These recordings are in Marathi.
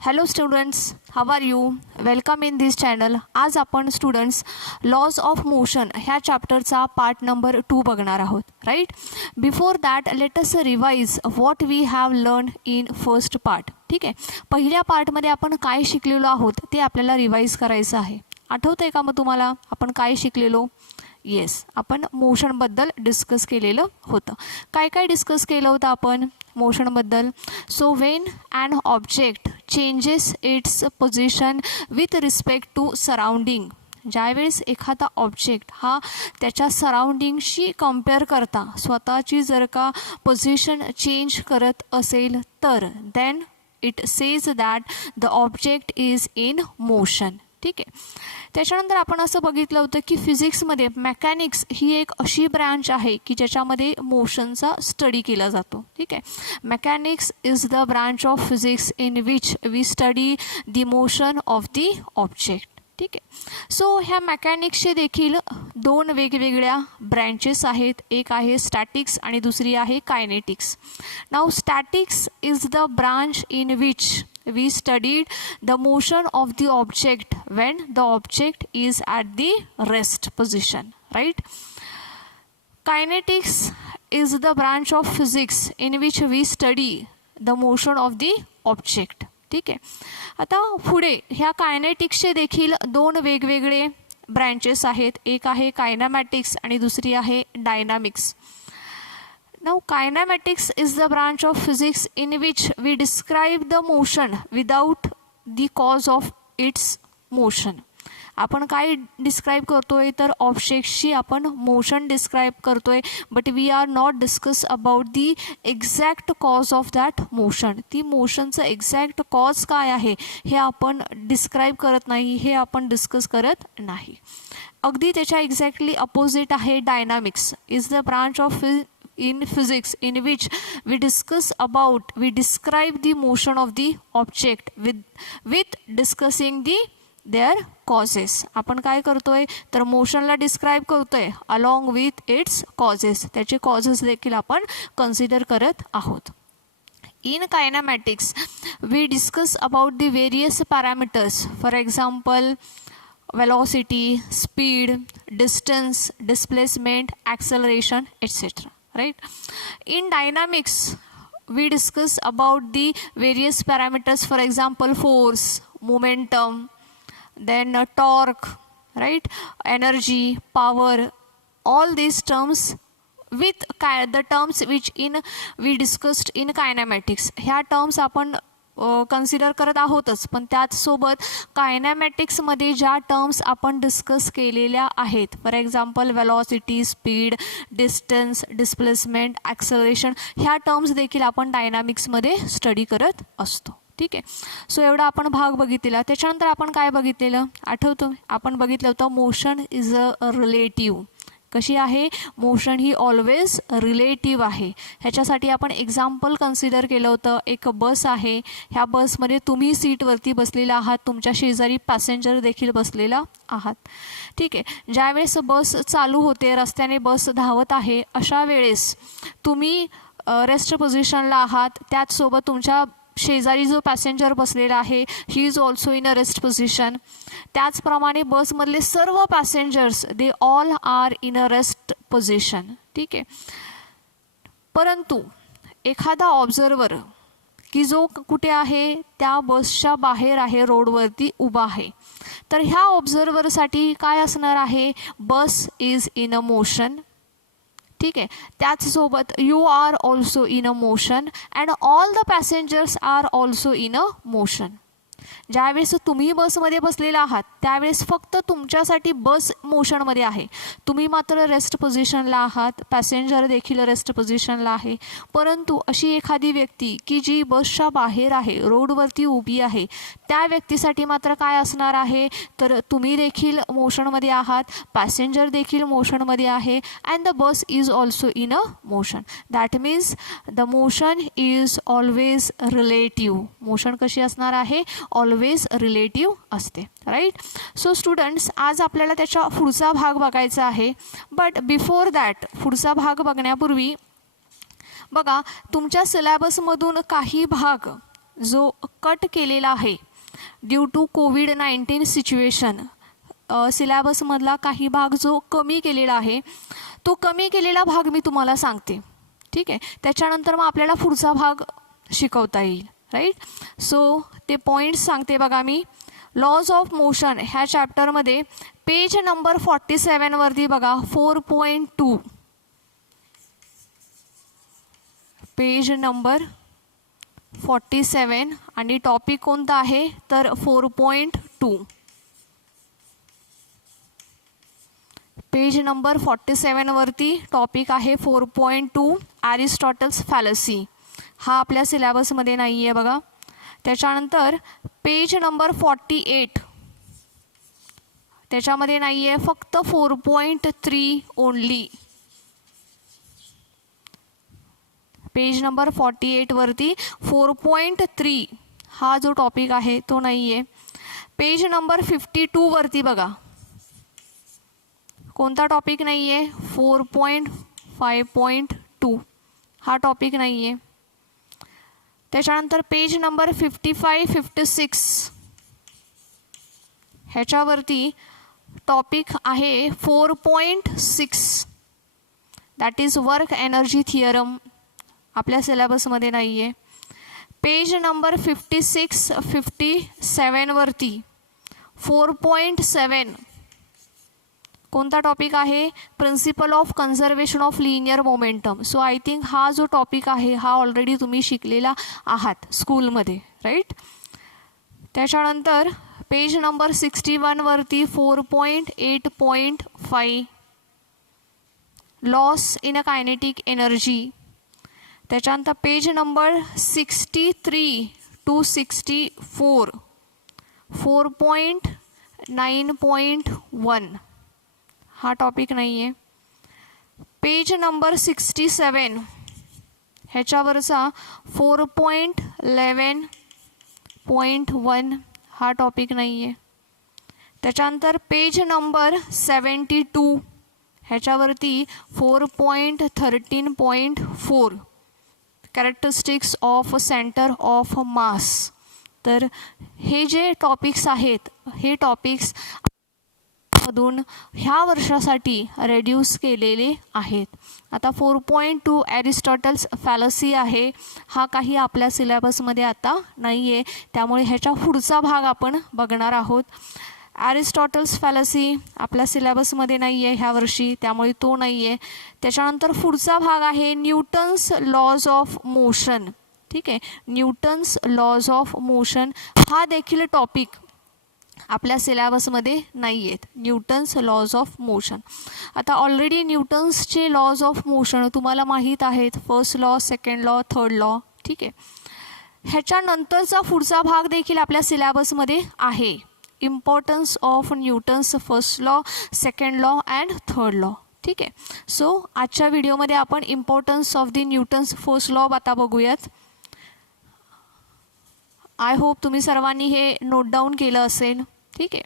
Hello students, how are you? Welcome in this channel. आज आपण स्टुडंट्स लॉज ऑफ मोशन ह्या चॅप्टरचा पार्ट नंबर 2 बघणार आहोत, right. Before that let us revise what we have learn in first part. ठीक आहे, पहिल्या पार्टमध्ये आपण काय शिकलेलो आहोत ते आपल्याला रिवाइज करायचं आहे. आठवतं आहे का मग तुम्हाला आपण काय शिकलेलो? येस, आपण मोशनबद्दल डिस्कस केलेलं होतं. काय काय डिस्कस केलं होतं आपण मोशनबद्दल? So when an object changes its position with respect to surrounding, ज्यावेळेस एखादा ऑब्जेक्ट हा त्याच्या सराउंडिंगशी कम्पेअर करता स्वतःची जर का पोझिशन चेंज करत असेल तर then it says that the object is in motion. ठीक आहे, त्याच्यानंतर आपण असं बघितलं होतं की फिजिक्समध्ये मेकॅनिक्स ही एक अशी ब्रँच आहे की ज्याच्यामध्ये मोशनचा स्टडी केला जातो. ठीक आहे, mechanics is the branch of physics in which we study the motion of the object. ठीक आहे, सो ह्या मेकॅनिक्सचे देखील दोन वेगवेगळ्या ब्रँचेस आहेत. एक आहे स्टॅटिक्स आणि दुसरी आहे kinetics. Now statics is the branch in which we studied the motion of the object when the object is at the rest position, right? Kinetics is the branch of physics in which we study the motion of the object. ठीक आहे, आता पुढे ह्या कायनेटिक्सचे देखील दोन वेगवेगळे ब्रँचेस आहेत. एक आहे कायनामॅटिक्स आणि दुसरी आहे dynamics. Now kinematics is the branch of physics in which we describe the motion without the cause of its motion. आपण काय डिस्क्राईब करतोय तर ऑब्जेक्टशी आपण मोशन डिस्क्राईब करतोय, but we are not discuss about the exact cause of that motion. ती मोशनचं एक्झॅक्ट कॉज काय आहे हे आपण डिस्क्राईब करत नाही, हे आपण डिस्कस करत नाही. अगदी त्याच्या एक्झॅक्टली अपोजिट आहे dynamics. Is the branch of in physics in which we describe the motion of the object with discussing their causes. आपण काय करतोय तर मोशनला डिस्क्राईब करतोय along with its causes. त्याचे causes देखील आपण कन्सिडर करत आहोत. In kinematics we discuss about the various parameters, for example velocity, speed, distance, displacement, acceleration, etc. Right? In dynamics we discuss about the various parameters, for example force, momentum, then torque, right, energy, power, all these terms with the terms which we discussed in kinematics. ह्या टर्म्स आपण कन्सिडर करत आहोतच, पण त्याचसोबत कायनॅमॅटिक्समध्ये ज्या टर्म्स आपण डिस्कस केलेल्या आहेत, for example velocity, speed, distance, displacement, acceleration, ह्या टर्म्स देखील आपण डायनामिक्समध्ये स्टडी करत असतो. ठीक आहे, सो एवढा आपण भाग बघितलेला. त्याच्यानंतर आपण काय बघितलेलं आठवतं? आपण बघितलं होतं मोशन इज अ रिलेटिव्ह. कशी आहे? मोशन ही ऑलवेज रिलेटिव्ह आहे. ह्याच्यासाठी आपण एक्झाम्पल कन्सिडर केलं होतं. एक बस आहे, ह्या बसमध्ये तुम्ही सीटवरती बसलेला आहात, तुमच्या शेजारी पॅसेंजर देखील बसलेला आहात. ठीक आहे, ज्यावेळेस बस चालू होते, रस्त्याने बस धावत आहे, अशा वेळेस तुम्ही रेस्ट पोझिशनला आहात, त्याचसोबत तुमच्या शेजारी जो पॅसेंजर बसलेला आहे he is also in a rest position. त्याचप्रमाणे बसमधले सर्व passengers they all are in a rest position. ठीक आहे, परंतु एखादा ऑब्झर्वर की जो कुठे आहे त्या बसच्या बाहेर आहे, रोडवरती उभा आहे, तर ह्या ऑब्झर्वरसाठी काय असणार आहे? Bus is in a motion. ठीक आहे, त्याचसोबत you are also in a motion and all the passengers are also in a motion. ज्यावेळेस तुम्ही बसमध्ये बसलेला आहात त्यावेळेस फक्त तुमच्यासाठी बस मोशनमध्ये आहे, तुम्ही मात्र रेस्ट पोझिशनला आहात, पॅसेंजर देखील रेस्ट पोझिशनला आहे. परंतु अशी एखादी व्यक्ती की जी बसच्या बाहेर आहे, रोडवरती उभी आहे, त्या व्यक्तीसाठी मात्र काय असणार आहे तर तुम्ही देखील मोशनमध्ये आहात, पॅसेंजर देखील मोशनमध्ये आहे and the bus is also in a motion. That means the motion is always relative. Motion कशी असणार आहे? ऑलवेज रिलेटिव्ह असते, राईट. सो स्टुडंट्स, आज आपल्याला त्याचा पुढचा भाग बघायचा आहे. बट बिफोर दॅट, पुढचा भाग बघण्यापूर्वी बघा, तुमच्या सिलेबसमधून काही भाग जो कट केलेला आहे ड्यू टू कोविड-19 सिच्युएशन, सिलेबसमधला काही भाग जो कमी केलेला आहे तो कमी केलेला भाग मी तुम्हाला सांगते, ठीक आहे. त्याच्यानंतर मग आपल्याला पुढचा भाग शिकवता येईल, राईट. सो ते पॉईंट्स सांगते बघा मी. लॉज ऑफ मोशन ह्या चॅप्टरमध्ये पेज नंबर 47 वरती बघा 4.2, पेज नंबर 47 आणि टॉपिक कोणता आहे तर 4.2. पेज नंबर 47 वरती टॉपिक आहे 4.2 ॲरिस्टॉटल्स फॅलसी. हा आपल्या सिलेबसमध्ये नाही आहे बघा. त्याच्यानंतर पेज नंबर 48 त्याच्यामध्ये नाही आहे, फक्त 4.3 ओनली. पेज नंबर 48 वरती 4.3 हा जो टॉपिक आहे तो नाही आहे. पेज नंबर 52 वरती बघा कोणता टॉपिक नाही आहे, 4.5.2 हा टॉपिक नाही आहे. त्याच्यानंतर पेज नंबर 55-56 ह्याच्यावरती टॉपिक आहे 4.6 that is work energy theorem, आपल्या सिलेबसमध्ये नाही आहे. पेज नंबर 56-57 वरती 4.7 कोणता टॉपिक आहे, principle of conservation of linear momentum. So I think हा जो टॉपिक आहे हा ऑलरेडी तुम्ही शिकलेला आहात स्कूलमध्ये, राईट. त्याच्यानंतर पेज नंबर 61 वरती 4.8.5 loss in a kinetic energy. त्याच्यानंतर पेज नंबर 63 to 64 4.9.1 हा टॉपिक नाही आहे. पेज नंबर 67 ह्याच्यावरचा 4.11.1 हा टॉपिक नाही आहे. त्याच्यानंतर पेज नंबर 72 ह्याच्यावरती 4.13.4 characteristics of centre of mass. तर हे जे टॉपिक्स आहेत हे टॉपिक्स मधून ह्या वर्षासाठी रेड्यूस केलेले आहेत. आता 4.2 ॲरिस्टॉटल्स फॅलसी आहे, हा काही आपल्या सिलेबसमध्ये आता नाही आहे, त्यामुळे ह्याच्या पुढचा भाग आपण बघणार आहोत. ॲरिस्टॉटल्स फॅलसी आपल्या सिलेबसमध्ये नाही आहे ह्या वर्षी, त्यामुळे तो नाही आहे. त्याच्यानंतर पुढचा भाग आहे न्यूटन्स लॉज ऑफ मोशन, ठीक आहे. न्यूटन्स लॉज ऑफ मोशन हा देखील टॉपिक आपल्या सिलेबसमध्ये नाही आहेत, न्यूटन्स लॉज ऑफ मोशन. आता ऑलरेडी न्यूटन्सचे लॉज ऑफ मोशन तुम्हाला माहीत आहेत, first law, second law, third law, ठीक आहे. ह्याच्यानंतरचा पुढचा भाग देखील आपल्या सिलेबसमध्ये आहे, importance of Newton's first law, second law and third law, ठीक आहे. सो आजच्या व्हिडिओमध्ये आपण importance of the Newton's first law आता बघूयात. आय होप तुम्ही सर्वांनी हे नोट डाऊन केलं असेल, ठीक आहे.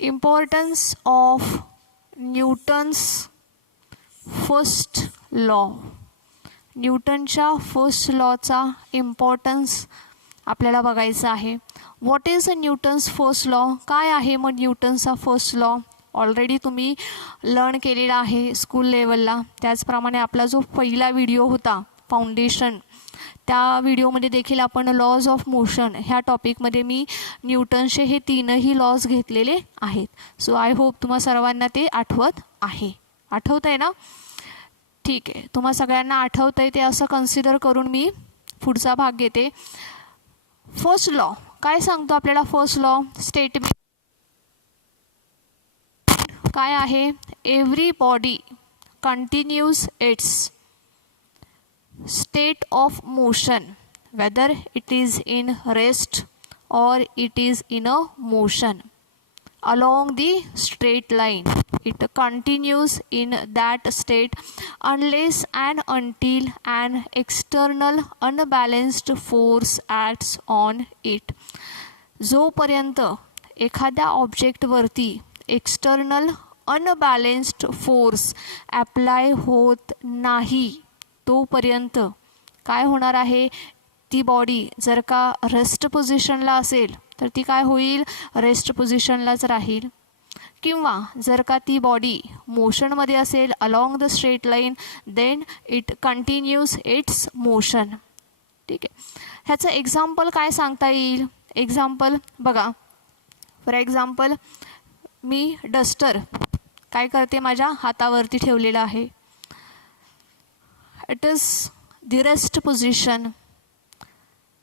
Importance of Newton's first law. न्यूटनच्या first लॉचा importance आपल्याला बघायचा आहे. What is a Newton's first law, काय आहे मग न्यूटनचा फर्स्ट लॉ. ऑलरेडी तुम्ही लर्न केलेला आहे स्कूल लेवलला. त्याचप्रमाणे आपला जो पहिला व्हिडिओ होता फाउंडेशन, त्या व्हिडिओमध्ये देखील आपण लॉज ऑफ मोशन ह्या टॉपिकमध्ये मी न्यूटनचे हे तीनही लॉज घेतलेले आहेत. सो आय होप तुम्हा सर्वांना ते आठवत आहे. आठवत आहे ना, ठीक आहे. तुम्हा सगळ्यांना आठवतं आहे ते असं कन्सिडर करून मी पुढचा भाग घेते. फर्स्ट लॉ काय सांगतो आपल्याला. फर्स्ट लॉ स्टेटमेंट काय आहे, every body continues it's state of motion whether it is in rest or it is in a motion along the straight line. It continues in that state unless and until an external unbalanced force acts on it. जोपर्यंत एखाद्या ऑब्जेक्टवरती एक्सटर्नल अनबॅलेन्स्ड फोर्स ॲप्लाय होत नाही तोपर्यंत काय होणार आहे, ती बॉडी जर का रेस्ट पोझिशनला असेल तर ती काय होईल, रेस्ट पोझिशनलाच राहील. किंवा जर का ती बॉडी मोशनमध्ये असेल along the straight line, then it continues its motion. ठीक आहे, ह्याचं एक्झाम्पल काय सांगता येईल, एक्झाम्पल बघा. फॉर एक्झाम्पल मी डस्टर काय करते, माझ्या हातावरती ठेवलेलं आहे. It is the rest position.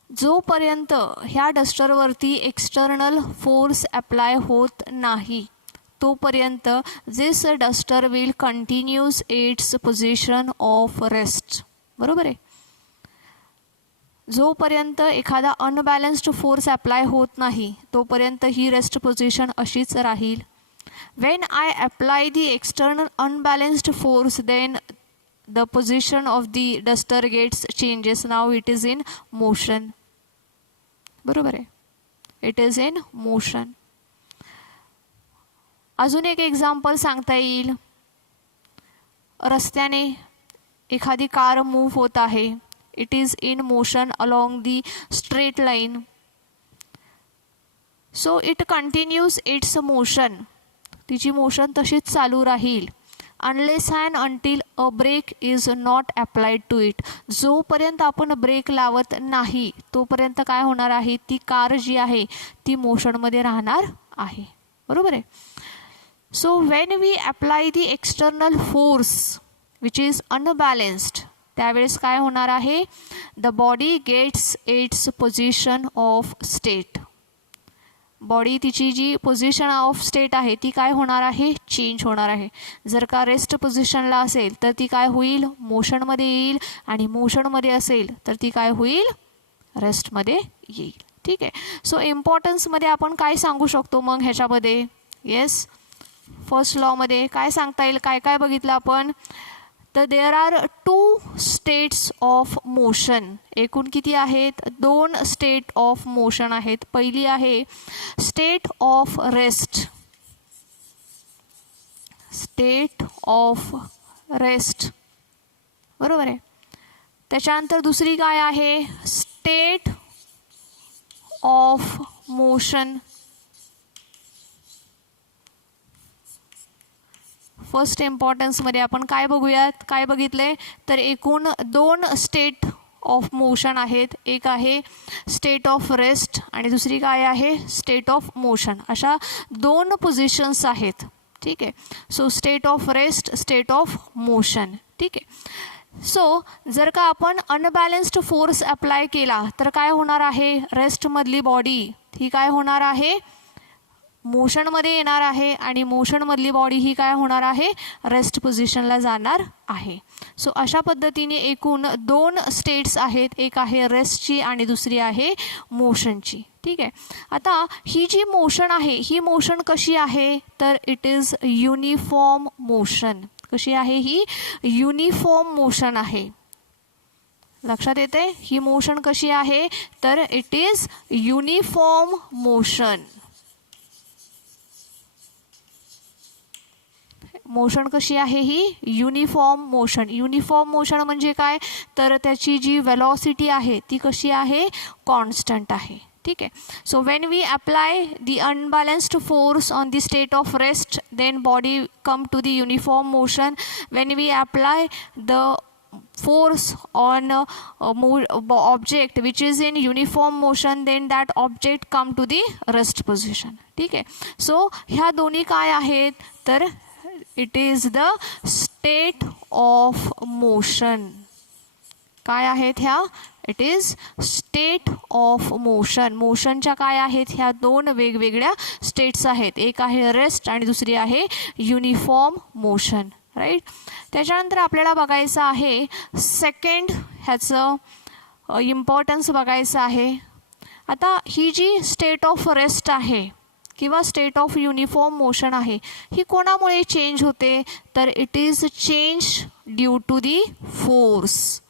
जोपर्यंत ह्या डस्टरवरती एक्सटर्नल फोर्स अप्लाय होत नाही तोपर्यंत this duster will continues its position of rest. बरोबर आहे. जोपर्यंत एखादा अनबॅलन्स्ड फोर्स अप्लाय होत नाही तोपर्यंत ही रेस्ट पोझिशन अशीच राहील. When I apply the external unbalanced force then the position of the duster gets changes. Now it is in motion. बरोबर आहे, it is in motion. अजून एक एक्झाम्पल सांगता येईल. रस्त्याने एखादी कार मूव्ह होत आहे. It is in motion along the straight line. So it continues its motion. तिची मोशन तशीच चालू राहील unless and until a brake is not applied to it. जोपर्यंत आपण ब्रेक लावत नाही तोपर्यंत काय होणार आहे, ती कार जी आहे ती मोशनमध्ये राहणार आहे. बरोबर आहे. So when we apply the external force which is unbalanced त्यावेळेस काय होणार आहे, the body gets its position of state. Body तिची जी पोझिशन ऑफ स्टेट आहे ती काय होणार आहे, चेंज होणार आहे. जर का रेस्ट पोझिशनला असेल तर ती काय होईल, मोशनमध्ये येईल. आणि मोशनमध्ये असेल तर ती काय होईल, रेस्टमध्ये येईल. ठीक आहे. सो इम्पॉर्टन्समध्ये आपण काय सांगू शकतो मग ह्याच्यामध्ये, येस फर्स्ट लॉमध्ये काय सांगता येईल, काय काय बघितलं आपण. तर there are 2 states of motion. एकूण किती आहेत, 2 स्टेट ऑफ मोशन आहेत. पहिली आहे state of rest. State of rest. बरोबर आहे. त्याच्यानंतर दुसरी काय आहे, स्टेट ऑफ मोशन. फर्स्ट इम्पॉर्टन्समध्ये आपण काय बघूयात, काय बघितले तर एकूण 2 स्टेट ऑफ मोशन आहेत. एक आहे स्टेट ऑफ रेस्ट आणि दुसरी काय आहे, स्टेट ऑफ मोशन. अशा 2 पोझिशन्स आहेत. ठीक आहे. So state of rest, state of motion. ठीक आहे. सो जर का आपण अनबॅलन्स्ड फोर्स अप्लाय केला तर काय होणार आहे, रेस्टमधली बॉडी ही काय होणार आहे, मोशनमध्ये येणार आहे. आणि मोशनमधली बॉडी ही काय होणार आहे, रेस्ट पोझिशनला जाणार आहे. सो अशा पद्धतीने एकूण 2 स्टेट्स आहेत. एक आहे रेस्टची आणि दुसरी आहे मोशनची. ठीक आहे. आता ही जी मोशन आहे ही मोशन कशी आहे, तर इट इज युनिफॉर्म मोशन. कशी आहे ही, युनिफॉर्म मोशन आहे. लक्षात येते, ही मोशन कशी आहे तर it is uniform motion. Motion कशी आहे ही, युनिफॉर्म मोशन. युनिफॉर्म मोशन म्हणजे काय, तर त्याची जी वेलॉसिटी आहे ती कशी आहे, कॉन्स्टंट आहे. ठीक आहे. So when we apply the unbalanced force on the state of rest then body come to the uniform motion. When we apply the force on object which is in uniform motion then that object come to the rest position. ठीक आहे. सो ह्या दोन्ही काय आहेत तर it is the state of motion. काय आहेत ह्या, it is state of motion. मोशनच्या काय आहेत, ह्या दोन वेगवेगळ्या स्टेट्स आहेत. एक आहे रेस्ट आणि दुसरी आहे युनिफॉर्म मोशन, राईट. त्याच्यानंतर आपल्याला बघायचं आहे सेकंड, ह्याचं इम्पॉर्टन्स बघायचं आहे. आता ही जी स्टेट ऑफ रेस्ट आहे किंवा स्टेट ऑफ युनिफॉर्म मोशन आहे, ही कोणामुळे चेंज होते, तर it is change due to the force.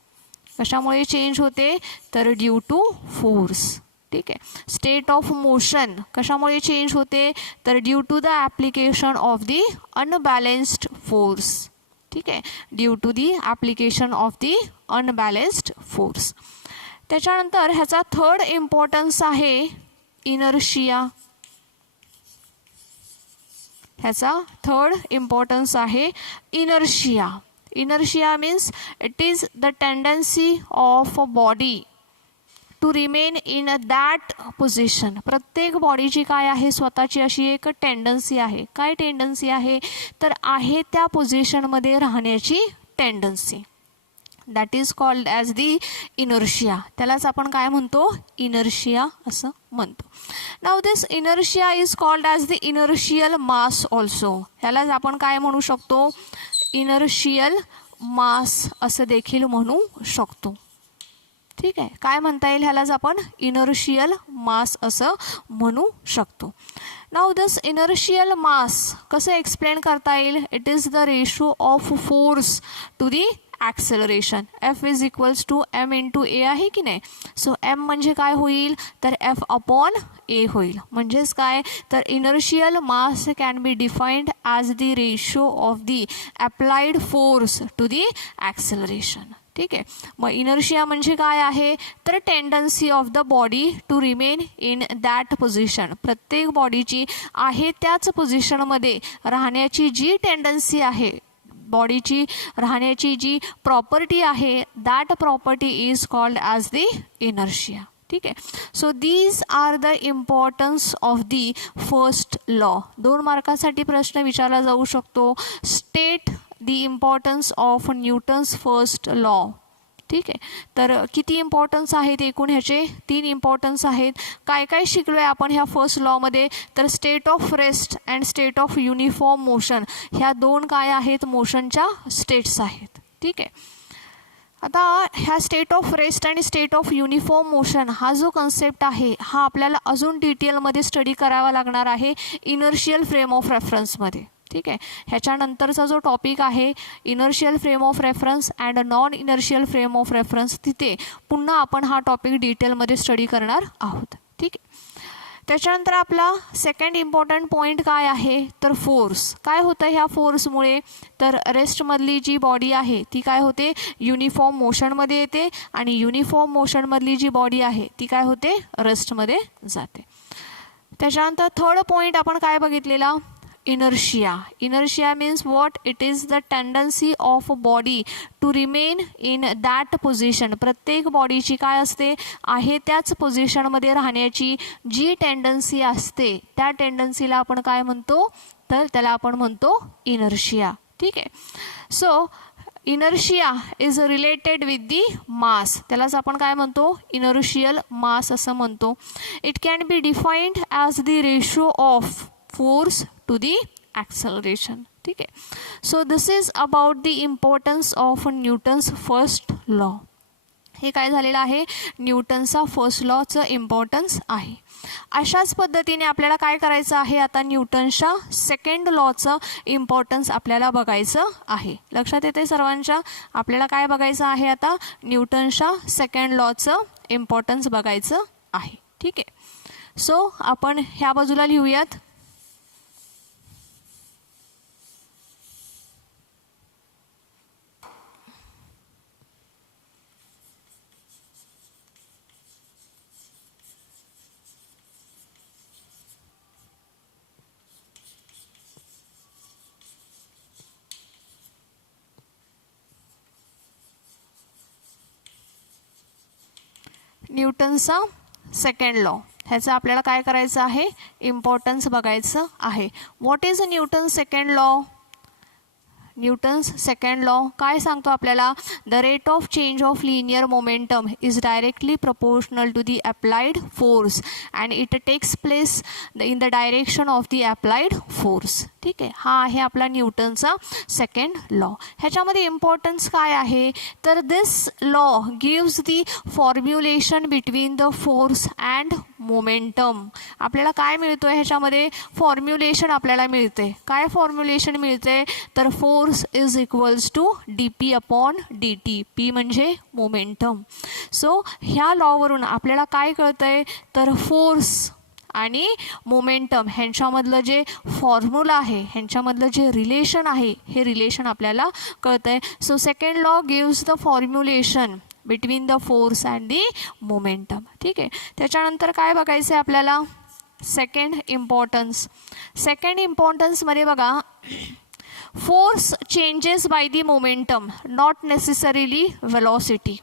कशामुळे चेंज होते, तर ड्यू टू फोर्स. ठीक आहे. स्टेट ऑफ मोशन कशामुळे चेंज होते, तर due to the application of the unbalanced force. ठीक आहे, due to the application of the unbalanced force. त्याच्यानंतर ह्याचा थर्ड इम्पॉर्टन्स आहे इनर्शिया. ह्याचा थर्ड इम्पॉर्टन्स आहे inertia. Inertia means it is the tendency of a body to remain in that position. प्रत्येक बॉडीची काय आहे, स्वतःची अशी एक टेंडन्सी आहे. काय टेंडन्सी आहे, तर आहे त्या पोझिशनमध्ये राहण्याची tendency. That is called as the inertia. त्यालाच आपण काय म्हणतो, इनर्शिया असं म्हणतो. नाव this inertia is called as the inertial mass also. ह्यालाच आपण काय म्हणू शकतो, इनर्शियल मास असं देखील म्हणू शकतो. ठीक आहे, काय म्हणता येईल ह्यालाच आपण इनर्शियल मास असं म्हणू शकतो. नाव दिस इनर्शियल मास कसं एक्सप्लेन करता येईल, it is the ratio of force to the acceleration. F is equals to M into A आहे की नाही. सो एम म्हणजे काय होईल, तर एफ अपॉन ए होईल. म्हणजेच काय, तर inertial mass can be defined as the ratio of the applied force to the acceleration. ठीक आहे, मग इनर्शिया म्हणजे काय आहे, तर tendency of the body to remain in that position. प्रत्येक बॉडीची आहे त्याच पोझिशनमध्ये राहण्याची जी टेंडन्सी आहे, बॉडीची राहण्याची जी प्रॉपर्टी आहे, that property is called as the inertia. ठीक आहे. So these are the importance of the first law. 2 मार्कासाठी प्रश्न विचारला जाऊ शकतो. State the importance of Newton's first law. ठीक आहे, तर किती इम्पॉर्टन्स आहेत एकूण ह्याचे, 3 इम्पॉर्टन्स आहेत. काय काय शिकलो आहे आपण ह्या फर्स्ट लॉमध्ये, तर state of rest and state of uniform motion, ह्या 2 काय आहेत, मोशनच्या स्टेट्स आहेत. ठीक आहे. आता ह्या स्टेट ऑफ रेस्ट आणि स्टेट ऑफ युनिफॉर्म मोशन हा जो कन्सेप्ट आहे, हा आपल्याला अजून डिटेलमध्ये स्टडी करावा लागणार आहे इनर्शियल फ्रेम ऑफ रेफरन्समध्ये. ठीक आहे, ह्याच्यानंतरचा जो टॉपिक आहे inertial frame of reference and non inertial frame of reference, तिथे पुन्हा आपण हा टॉपिक डिटेलमध्ये स्टडी करणार आहोत. ठीक आहे. त्याच्यानंतर आपला सेकंड इम्पॉर्टंट पॉईंट काय आहे, तर फोर्स. काय होतं ह्या फोर्समुळे, तर रेस्टमधली जी बॉडी आहे ती काय होते, युनिफॉर्म मोशनमध्ये येते आणि युनिफॉर्म मोशनमधली जी बॉडी आहे ती काय होते, रेस्टमध्ये जाते. त्याच्यानंतर थर्ड पॉईंट आपण काय बघितलेला, inertia. Inertia means what, it is the tendency of body to remain in that position. प्रत्येक बॉडीची काय असते, आहे त्याच पोझिशनमध्ये राहण्याची जी टेंडन्सी असते, त्या टेंडन्सीला आपण काय म्हणतो, तर त्याला आपण म्हणतो इनर्शिया. ठीक आहे. So inertia is related with the mass. त्यालाच आपण काय म्हणतो, इनर्शियल मास असं म्हणतो. It can be defined as the ratio of force to the acceleration. ठीक आहे. So this is about the importance of Newton's first law. हे काय झालेलं आहे, न्यूटनचा फर्स्ट लॉचं इम्पॉर्टन्स आहे. अशाच पद्धतीने आपल्याला काय करायचं आहे, आता न्यूटनच्या सेकंड लॉचं इम्पॉर्टन्स आपल्याला बघायचं आहे. लक्षात येते सर्वांच्या, आपल्याला काय बघायचं आहे, आता न्यूटनच्या सेकंड लॉचं इम्पॉर्टन्स बघायचं आहे. ठीक आहे. सो आपण ह्या बाजूला लिहूयात. न्यूटनचा सेकंड लॉ, ह्याचं आपल्याला काय करायचं आहे, इम्पॉर्टन्स बघायचं आहे. What is Newton second law. Newton's second law काय सांगतो आपल्याला, the rate of change of linear momentum is directly proportional to the applied force and it takes place in the direction of the applied force. ठीक आहे, हा आहे आपला न्यूटनचा सेकंड लॉ. ह्याच्यामध्ये इम्पॉर्टन्स काय आहे तर this law gives the formulation between the force and momentum. आपल्याला काय मिळतोय ह्याच्यामध्ये, फॉर्म्युलेशन आपल्याला मिळते. काय फॉर्म्युलेशन मिळते तर force is equals to d p upon d t. P म्हणजे मोमेंटम. सो ह्या लॉवरून आपल्याला काय कळतंय तर फोर्स आणि मोमेंटम ह्यांच्यामधलं जे फॉर्म्युला आहे, ह्यांच्यामधलं जे रिलेशन आहे, हे रिलेशन आपल्याला कळतंय. So second law gives the formulation between the force and the momentum. ठीक आहे, त्याच्यानंतर काय बघायचं आहे आपल्याला, सेकंड इम्पॉर्टन्स. सेकंड इम्पॉर्टन्समध्ये बघा, force changes by the momentum not necessarily velocity.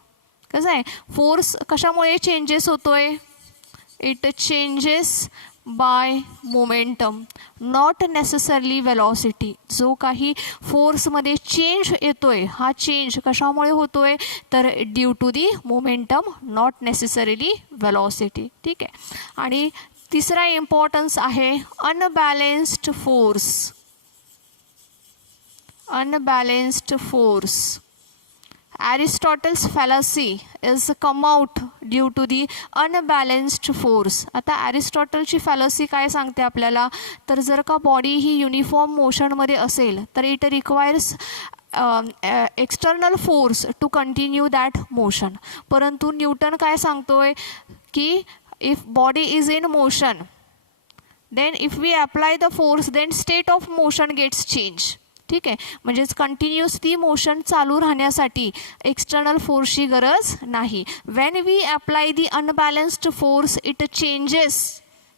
कसं आहे, फोर्स कशामुळे चेंजेस होतोय, it changes by momentum not necessarily velocity. जो काही फोर्समध्ये चेंज येतोय हा चेंज कशामुळे होतोय तर due to the momentum not necessarily velocity. ठीक आहे, आणि तिसरा इम्पॉर्टन्स आहे unbalanced force. Unbalanced force. Aristotle's fallacy is come out due to the unbalanced force. आता ॲरिस्टॉटलची फॅलसी काय सांगते आपल्याला तर जर का बॉडी ही युनिफॉर्म मोशनमध्ये असेल तर it requires external force to continue that motion. परंतु न्यूटन काय सांगतोय की if body is in motion then if we apply the force then state of motion gets change. ठीक आहे, म्हणजेच कंटिन्युअस ती मोशन चालू राहण्यासाठी एक्सटर्नल फोर्सची गरज नाही. When we apply the unbalanced force it changes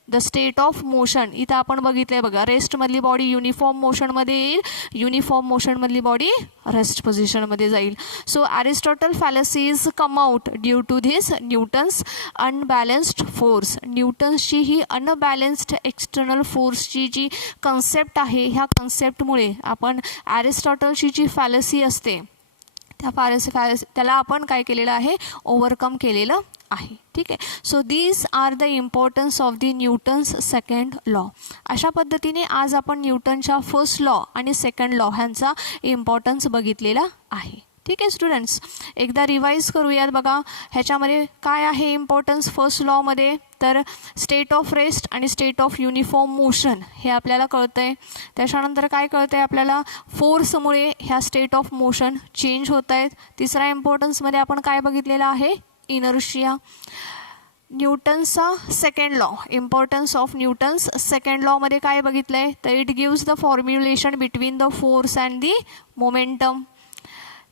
the state of motion. इथं आपण बघितलंय बघा, रेस्टमधली बॉडी युनिफॉर्म मोशनमध्ये येईल, युनिफॉर्म मोशनमधली बॉडी रेस्ट पोझिशनमध्ये जाईल. So Aristotle fallacy is come out due to this Newton's unbalanced force. न्यूटन्सची ही अनबॅलन्स्ड एक्सटर्नल फोर्सची जी कन्सेप्ट आहे, ह्या कन्सेप्टमुळे आपण ॲरिस्टॉटलची जी फॅलसी असते त्याला आपण काय केलेलं आहे, ओव्हरकम केलेलं आहे. ठीक आहे, so these are the importance of the Newton's second law. अशा पद्धतीने आज आपण न्यूटनच्या फर्स्ट लॉ आणि सेकंड लॉ ह्यांचा इम्पॉर्टन्स बघितलेला आहे. ठीक आहे स्टुडंट्स, एकदा रिवाईज करूयात. बघा ह्याच्यामध्ये काय आहे इम्पॉर्टन्स फर्स्ट लॉमध्ये तर स्टेट ऑफ रेस्ट आणि स्टेट ऑफ युनिफॉर्म मोशन हे आपल्याला कळतं आहे. त्याच्यानंतर काय कळतं आहे आपल्याला, फोर्समुळे ह्या स्टेट ऑफ मोशन चेंज होत आहेत. तिसरा इम्पॉर्टन्समध्ये आपण काय बघितलेलं आहे, इनर्शिया. न्यूटनचा second law, importance of Newton's second लॉमध्ये काय बघितलं आहे तर it gives the formulation between the force and the momentum.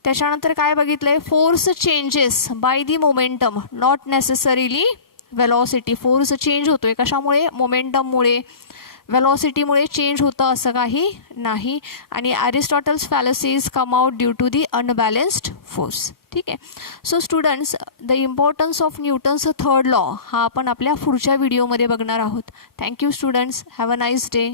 त्याच्यानंतर काय बघितलं आहे, force changes by the momentum not necessarily velocity. Force change होतो आहे कशामुळे, मोमेंटममुळे, वेलॉसिटीमुळे चेंज होतं असं काही नाही. आणि Aristotle's fallacies come out due to the unbalanced force. ठीक आहे, so students the importance of Newton's third law हा आपण आपल्या पुढच्या व्हिडिओमध्ये बघणार आहोत. Thank you students, have a nice day.